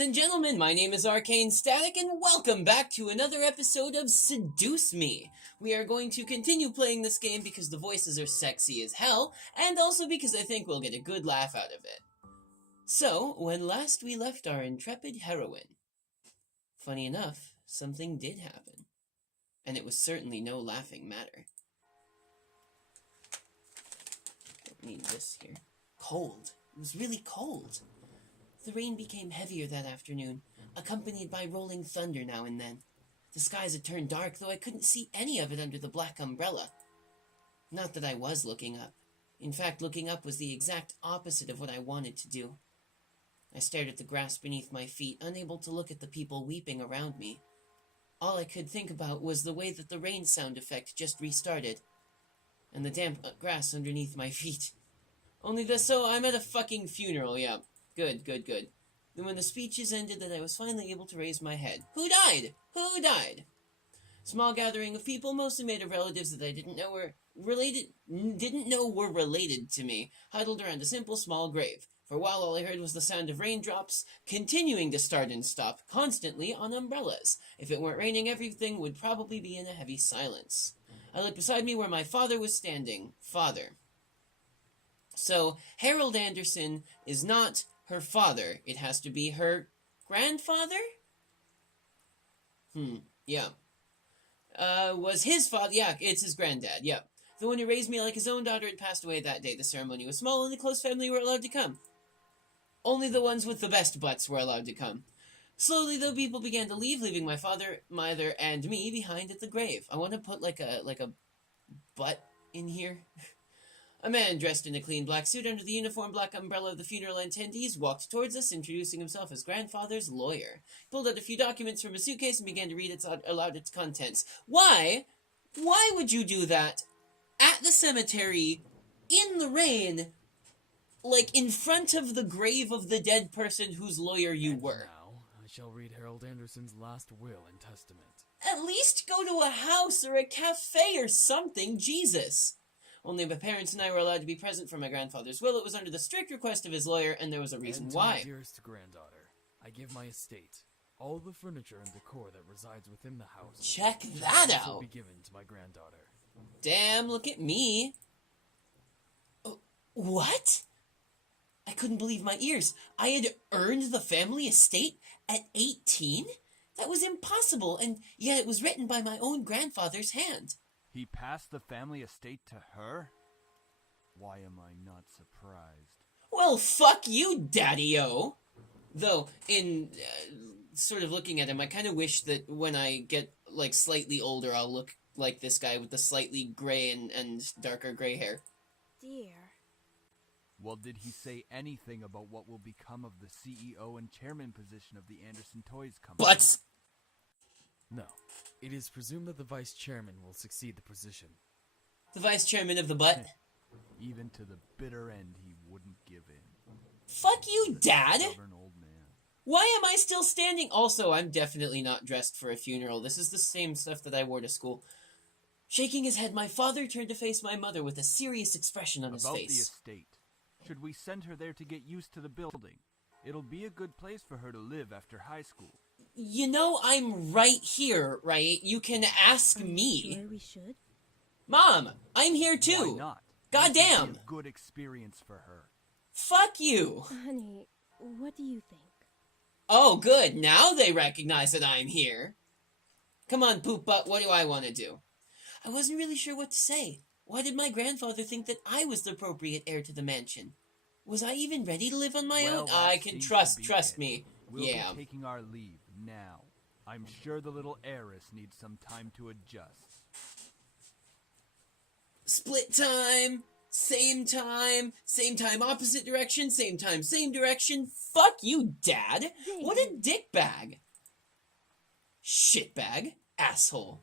Ladies and gentlemen, my name is Arcane Static, and welcome back to another episode of Seduce Me. We are going to continue playing this game because the voices are sexy as hell, and also because I think we'll get a good laugh out of it. So, when last we left our intrepid heroine, funny enough, something did happen. And it was certainly no laughing matter. Don't need this here. Cold. It was really cold. The rain became heavier that afternoon, accompanied by rolling thunder now and then. The skies had turned dark, though I couldn't see any of it under the black umbrella. Not that I was looking up. In fact, looking up was the exact opposite of what I wanted to do. I stared at the grass beneath my feet, unable to look at the people weeping around me. All I could think about was the way that the rain sound effect just restarted, and the damp grass underneath my feet. So I'm at a fucking funeral, yeah. Good. Then when the speeches ended, that I was finally able to raise my head. Who died? Small gathering of people, mostly made of relatives that I didn't know were related to me, huddled around a simple small grave. For a while, all I heard was the sound of raindrops continuing to start and stop constantly on umbrellas. If it weren't raining, everything would probably be in a heavy silence. I looked beside me where my father was standing. Father. So, Harold Anderson is not her father. It has to be her grandfather? Yeah. Was his father? Yeah, it's his granddad, yeah. The one who raised me like his own daughter had passed away that day. The ceremony was small, and the close family were allowed to come. Only the ones with the best butts were allowed to come. Slowly, though, people began to leave, leaving my father, mother, and me behind at the grave. I want to put like a butt in here. A man dressed in a clean black suit under the uniform black umbrella of the funeral attendees walked towards us, introducing himself as grandfather's lawyer. He pulled out a few documents from a suitcase and began to read aloud its contents. Why? Why would you do that at the cemetery, in the rain, like in front of the grave of the dead person whose lawyer you were? Now, I shall read Harold Anderson's last will and testament. At least go to a house or a cafe or something, Jesus! Only my parents and I were allowed to be present for my grandfather's will. It was under the strict request of his lawyer, and there was a reason why. My dearest granddaughter, I give my estate, all the furniture and decor that resides within the house. Check that out! Will be given to my granddaughter. Damn, look at me. What? I couldn't believe my ears. I had earned the family estate at 18? That was impossible, and yet it was written by my own grandfather's hand. He passed the family estate to her? Why am I not surprised? Well, fuck you, Daddy-O! Though, in sort of looking at him, I kind of wish that when I get, like, slightly older, I'll look like this guy with the slightly gray and darker gray hair. Dear. Well, did he say anything about what will become of the CEO and chairman position of the Anderson Toys Company? But no. It is presumed that the vice chairman will succeed the position. The vice chairman of the butt? Even to the bitter end, he wouldn't give in. Fuck you, Dad! Stubborn old man. Why am I still standing? Also, I'm definitely not dressed for a funeral. This is the same stuff that I wore to school. Shaking his head, my father turned to face my mother with a serious expression on his face. About the estate. Should we send her there to get used to the building? It'll be a good place for her to live after high school. You know, I'm right here, right? You can ask me. Sure we should? Mom, I'm here too. Why not? Goddamn. Be a good experience for her. Fuck you. Honey, what do you think? Oh, good. Now they recognize that I'm here. Come on, poop butt. What do I want to do? I wasn't really sure what to say. Why did my grandfather think that I was the appropriate heir to the mansion? Was I even ready to live on my own? I can trust me. We'll yeah. be taking our leave now. I'm sure the little heiress needs some time to adjust. Split time, same time, opposite direction, same time, same direction. Fuck you, Dad. What a dickbag. Shitbag. Asshole.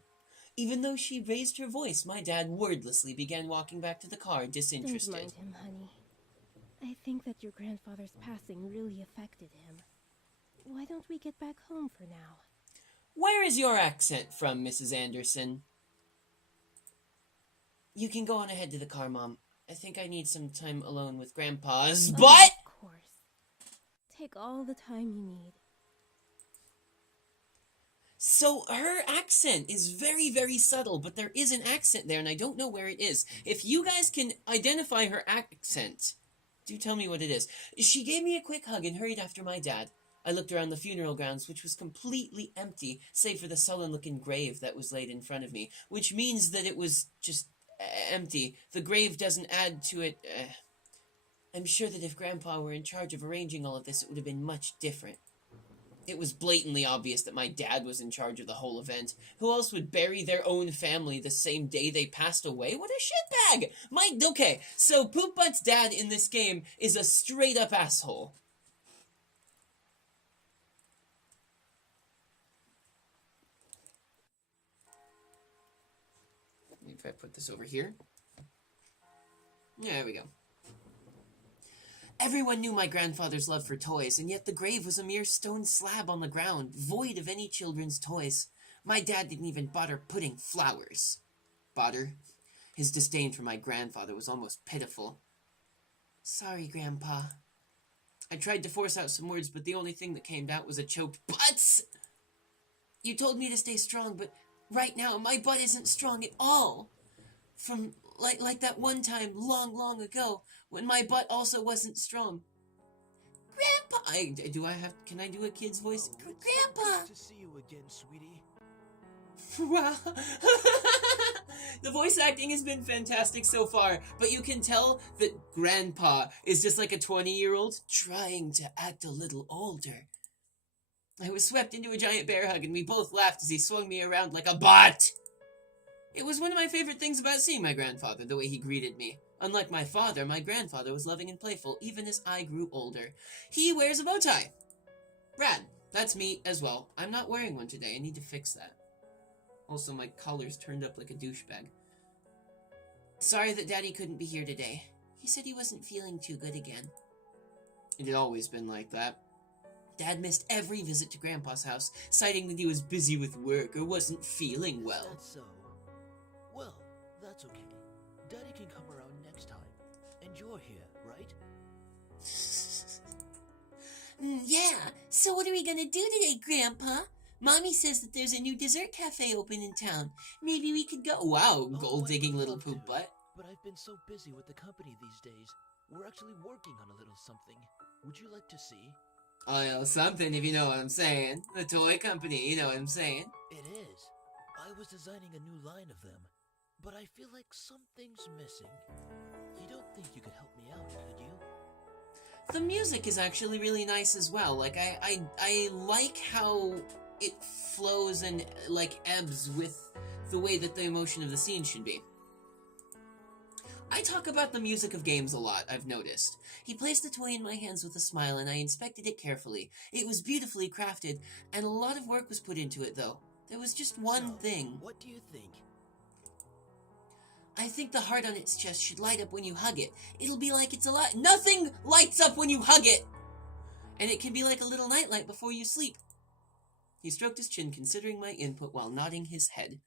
Even though she raised her voice, my dad wordlessly began walking back to the car, disinterested. Don't mind him, honey. I think that your grandfather's passing really affected him. Why don't we get back home for now? Where is your accent from, Mrs. Anderson? You can go on ahead to the car, Mom. I think I need some time alone with Grandpa's butt! Of course. Take all the time you need. So her accent is very, very subtle, but there is an accent there, and I don't know where it is. If you guys can identify her accent, do tell me what it is. She gave me a quick hug and hurried after my dad. I looked around the funeral grounds, which was completely empty, save for the sullen-looking grave that was laid in front of me, which means that it was just empty. The grave doesn't add to it. I'm sure that if Grandpa were in charge of arranging all of this, it would have been much different. It was blatantly obvious that my dad was in charge of the whole event. Who else would bury their own family the same day they passed away? What a shitbag! Okay, so Poop Butt's dad in this game is a straight-up asshole. If I put this over here. There we go. Everyone knew my grandfather's love for toys, and yet the grave was a mere stone slab on the ground, void of any children's toys. My dad didn't even bother putting flowers. Bother? His disdain for my grandfather was almost pitiful. Sorry, Grandpa. I tried to force out some words, but the only thing that came out was a choked butts! You told me to stay strong, but right now my butt isn't strong at all. From like that one time long ago when my butt also wasn't strong. Grandpa, can I do a kid's voice? Oh, Grandpa. So good to see you again, sweetie. Wow. The voice acting has been fantastic so far, but you can tell that Grandpa is just like a 20-year-old trying to act a little older. I was swept into a giant bear hug and we both laughed as he swung me around like a bot. It was one of my favorite things about seeing my grandfather, the way he greeted me. Unlike my father, my grandfather was loving and playful, even as I grew older. He wears a bow tie. Rad. That's me as well. I'm not wearing one today. I need to fix that. Also, my collar's turned up like a douchebag. Sorry that Daddy couldn't be here today. He said he wasn't feeling too good again. It had always been like that. Dad missed every visit to Grandpa's house, citing that he was busy with work or wasn't feeling well. That's so. Well, that's okay. Daddy can come around next time. And you're here, right? Yeah, so what are we gonna do today, Grandpa? Mommy says that there's a new dessert cafe open in town. Maybe we could go. Wow, gold-digging I'd little love poop to, butt. But I've been so busy with the company these days. We're actually working on a little something. Would you like to see? Oh, you know, something, if you know what I'm saying. The toy company, you know what I'm saying. It is. I was designing a new line of them, but I feel like something's missing. You don't think you could help me out, could you? The music is actually really nice as well. Like, I like how it flows and, like, ebbs with the way that the emotion of the scene should be. I talk about the music of games a lot, I've noticed. He placed the toy in my hands with a smile, and I inspected it carefully. It was beautifully crafted, and a lot of work was put into it, though. There was just one thing. What do you think? I think the heart on its chest should light up when you hug it. It'll be like it's alive. Nothing lights up when you hug it! And it can be like a little nightlight before you sleep. He stroked his chin, considering my input while nodding his head.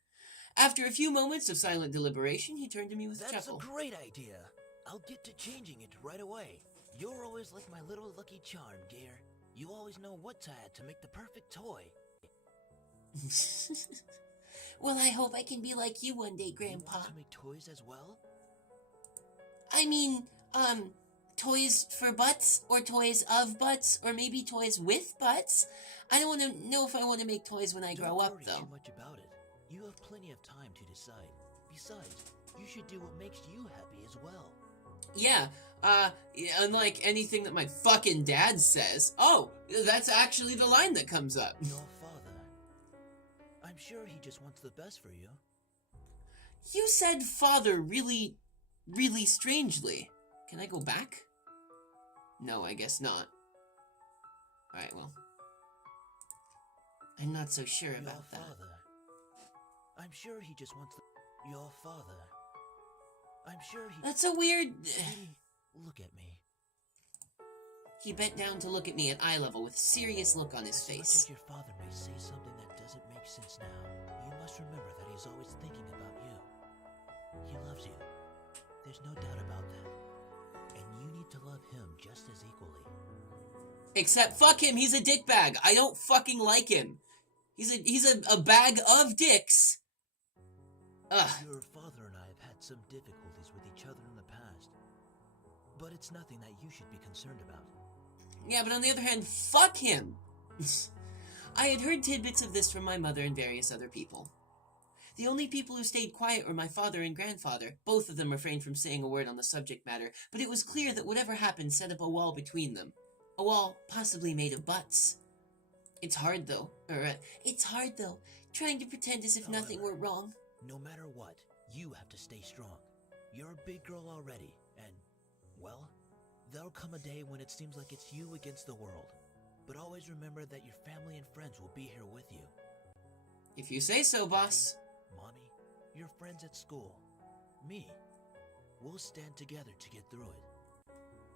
After a few moments of silent deliberation, he turned to me with a That's chuckle. a great idea. I'll get to changing it right away. You're always like my little lucky charm, dear. You always know what to add to make the perfect toy. Well, I hope I can be like you one day, You Grandpa. want to make toys as well? I mean, toys for butts, or toys of butts, or maybe toys with butts. I don't want to know if I want to make toys when I grow Don't up, worry though. too much about it. You have plenty of time to decide. Besides, you should do what makes you happy as well. Yeah, unlike anything that my fucking dad says. Oh, that's actually the line that comes up. Your father. I'm sure he just wants the best for you. You said father really, really strangely. Can I go back? No, I guess not. Alright, well. I'm not so sure about Your that. father. I'm sure he just wants your father. I'm sure he... That's a weird... Sweetie, look at me. He bent down to look at me at eye level with a serious look on his As much face. as your father may say something that doesn't make sense now, you must remember that he's always thinking about you. He loves you. There's no doubt about that. And you need to love him just as equally. Except, fuck him, he's a dickbag. I don't fucking like him. He's a bag of dicks. Ugh. Your father and I have had some difficulties with each other in the past, but it's nothing that you should be concerned about. Yeah, but on the other hand, fuck him. I had heard tidbits of this from my mother and various other people. The only people who stayed quiet were my father and grandfather. Both of them refrained from saying a word on the subject matter, but it was clear that whatever happened set up a wall between them. A wall possibly made of butts. It's hard though, trying to pretend as if nothing were wrong. No matter what, you have to stay strong. You're a big girl already, and, well, there'll come a day when it seems like it's you against the world. But always remember that your family and friends will be here with you. If you say so, boss. Mommy, your friends at school, me. We'll stand together to get through it.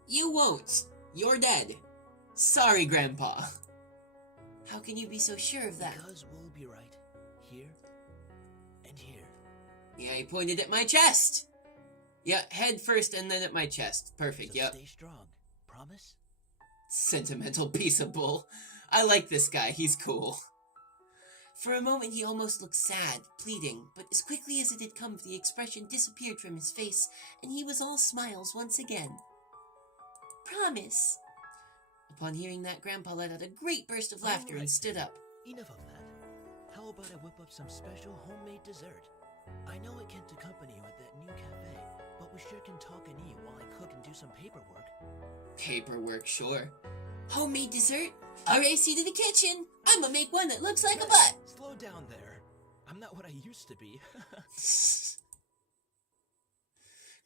You won't. You're dead. Sorry, Grandpa. How can you be so sure of that? Because we'll be right here and here. Yeah, he pointed at my chest. Yeah, head first and then at my chest. Perfect, So yep. stay strong. Promise? Sentimental piece of bull. I like this guy, he's cool. For a moment he almost looked sad, pleading, but as quickly as it had come, the expression disappeared from his face, and he was all smiles once again. Promise. Upon hearing that, Grandpa let out a great burst of laughter and stood up. Enough of that. How about I whip up some special homemade dessert? I know I can't accompany you at that new cafe, but we sure can talk and eat while I cook and do some paperwork. Paperwork, sure. Homemade dessert? Alright, see to the kitchen. I'ma make one that looks like a butt. Slow down there. I'm not what I used to be.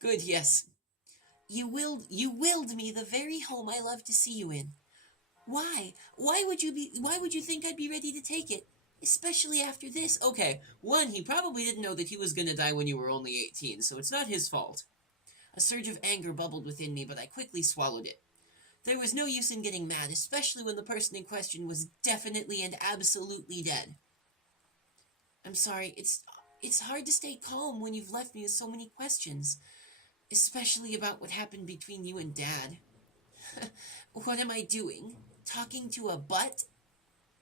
Good, yes. You willed me the very home I love to see you in. Why? Why would you think I'd be ready to take it? Especially after this. Okay, one, he probably didn't know that he was gonna die when you were only 18, so it's not his fault. A surge of anger bubbled within me, but I quickly swallowed it. There was no use in getting mad, especially when the person in question was definitely and absolutely dead. I'm sorry, it's hard to stay calm when you've left me with so many questions. Especially about what happened between you and Dad. What am I doing? Talking to a butt?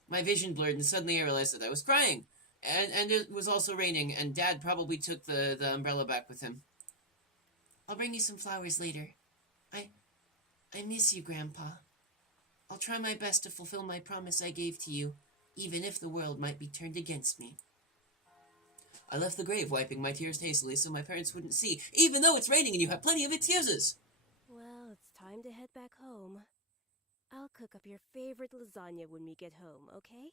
My vision blurred and suddenly I realized that I was crying. And it was also raining, and Dad probably took the umbrella back with him. I'll bring you some flowers later. I miss you, Grandpa. I'll try my best to fulfill my promise I gave to you, even if the world might be turned against me. I left the grave, wiping my tears hastily so my parents wouldn't see, even though it's raining and you have plenty of excuses. Well, it's time to head back home. I'll cook up your favorite lasagna when we get home, okay?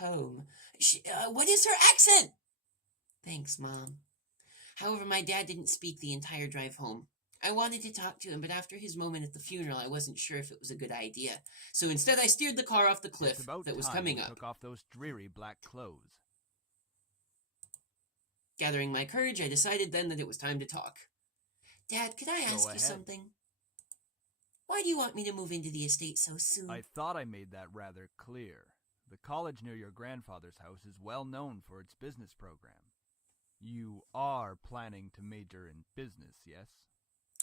Home. What is her accent? Thanks, Mom. However, my dad didn't speak the entire drive home. I wanted to talk to him, but after his moment at the funeral, I wasn't sure if it was a good idea. So instead, I steered the car off the cliff that was coming up. Took off those dreary black clothes. Gathering my courage, I decided then that it was time to talk. Dad, could I ask you something? Why do you want me to move into the estate so soon? I thought I made that rather clear. The college near your grandfather's house is well known for its business program. You are planning to major in business, yes?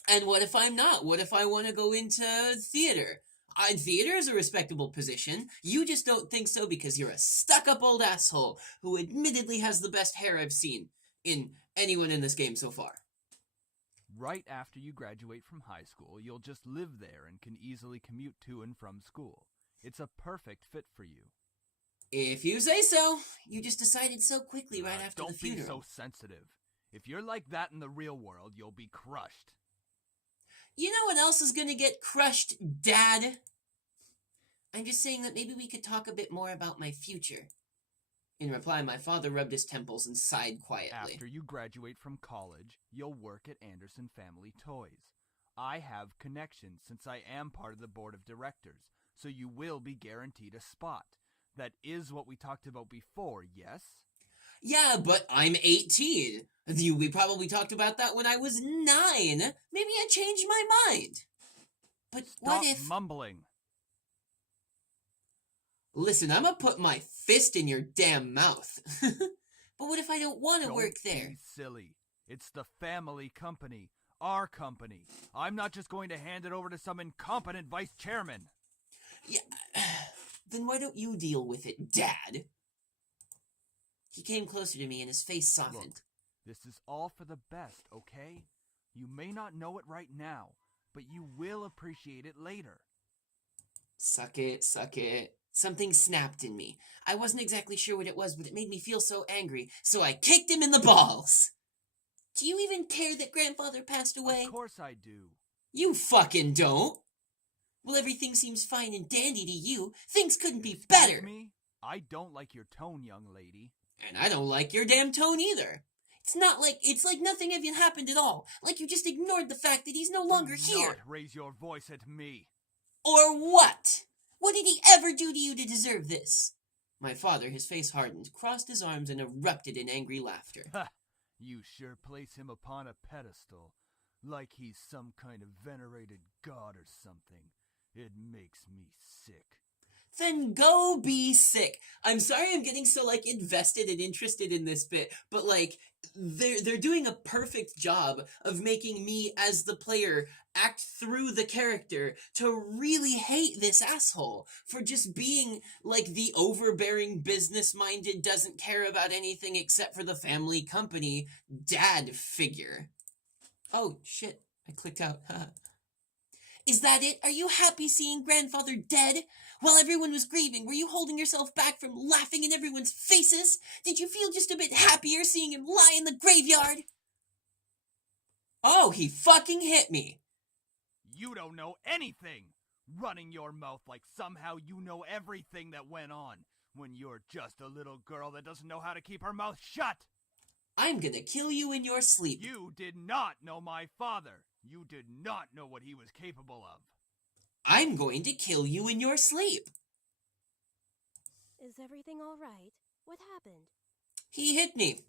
And what if I'm not? What if I want to go into theater? Theater is a respectable position. You just don't think so because you're a stuck-up old asshole who admittedly has the best hair I've seen in anyone in this game so far. Right after you graduate from high school, you'll just live there and can easily commute to and from school. It's a perfect fit for you. If you say so. You just decided so quickly right after the funeral. Don't be so sensitive. If you're like that in the real world, you'll be crushed. You know what else is gonna get crushed, Dad? I'm just saying that maybe we could talk a bit more about my future. In reply, my father rubbed his temples and sighed quietly. After you graduate from college, you'll work at Anderson Family Toys. I have connections since I am part of the board of directors, so you will be guaranteed a spot. That is what we talked about before, yes? Yeah, but I'm 18. We probably talked about that when I was 9. Maybe I changed my mind. But Stop what if... mumbling. Listen, I'm gonna put my fist in your damn mouth. But what if I don't want to work there? Don't be silly. It's the family company. Our company. I'm not just going to hand it over to some incompetent vice chairman. Yeah, Then why don't you deal with it, Dad? He came closer to me and his face softened. Look, this is all for the best, okay? You may not know it right now, but you will appreciate it later. Suck it, suck it. Something snapped in me. I wasn't exactly sure what it was, but it made me feel so angry, so I kicked him in the balls. Do you even care that Grandfather passed away? Of course I do. You fucking don't. Well, everything seems fine and dandy to you. Things couldn't be better. Excuse me? I don't like your tone, young lady. And I don't like your damn tone either. It's like nothing even happened at all. Like you just ignored the fact that he's no longer Do here. not raise your voice at me. Or what? What did he ever do to you to deserve this? My father, his face hardened, crossed his arms and erupted in angry laughter. Ha! You sure place him upon a pedestal, like he's some kind of venerated god or something. It makes me sick. Then go be sick. I'm sorry I'm getting so, invested and interested in this bit, but, they're doing a perfect job of making me, as the player, act through the character to really hate this asshole for just being, the overbearing, business-minded, doesn't care about anything except for the family company dad figure. Oh, shit. I clicked out. Is that it? Are you happy seeing Grandfather dead? While everyone was grieving, were you holding yourself back from laughing in everyone's faces? Did you feel just a bit happier seeing him lie in the graveyard? Oh, he fucking hit me. You don't know anything! Running your mouth like somehow you know everything that went on, when you're just a little girl that doesn't know how to keep her mouth shut! I'm gonna kill you in your sleep. You did not know my father. You did not know what he was capable of. I'm going to kill you in your sleep. Is everything all right? What happened? He hit me.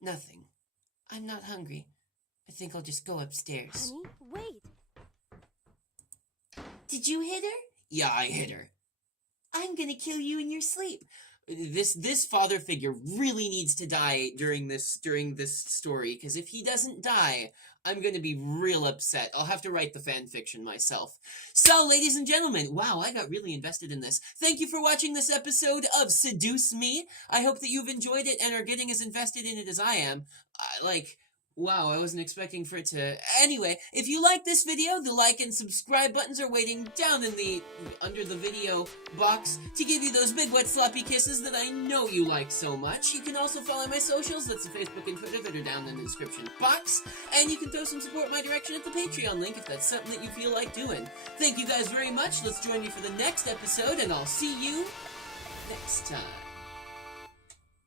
Nothing. I'm not hungry. I think I'll just go upstairs. Honey, wait! Did you hit her? Yeah, I hit her. I'm gonna kill you in your sleep. This father figure really needs to die during this story, because if he doesn't die, I'm gonna be real upset. I'll have to write the fan fiction myself. So, ladies and gentlemen, wow, I got really invested in this. Thank you for watching this episode of Seduce Me. I hope that you've enjoyed it and are getting as invested in it as I am. Wow, I wasn't expecting for it to... Anyway, if you like this video, the like and subscribe buttons are waiting down in under the video box to give you those big wet sloppy kisses that I know you like so much. You can also follow my socials, that's the Facebook and Twitter that are down in the description box, and you can throw some support my direction at the Patreon link if that's something that you feel like doing. Thank you guys very much, let's join me for the next episode, and I'll see you next time.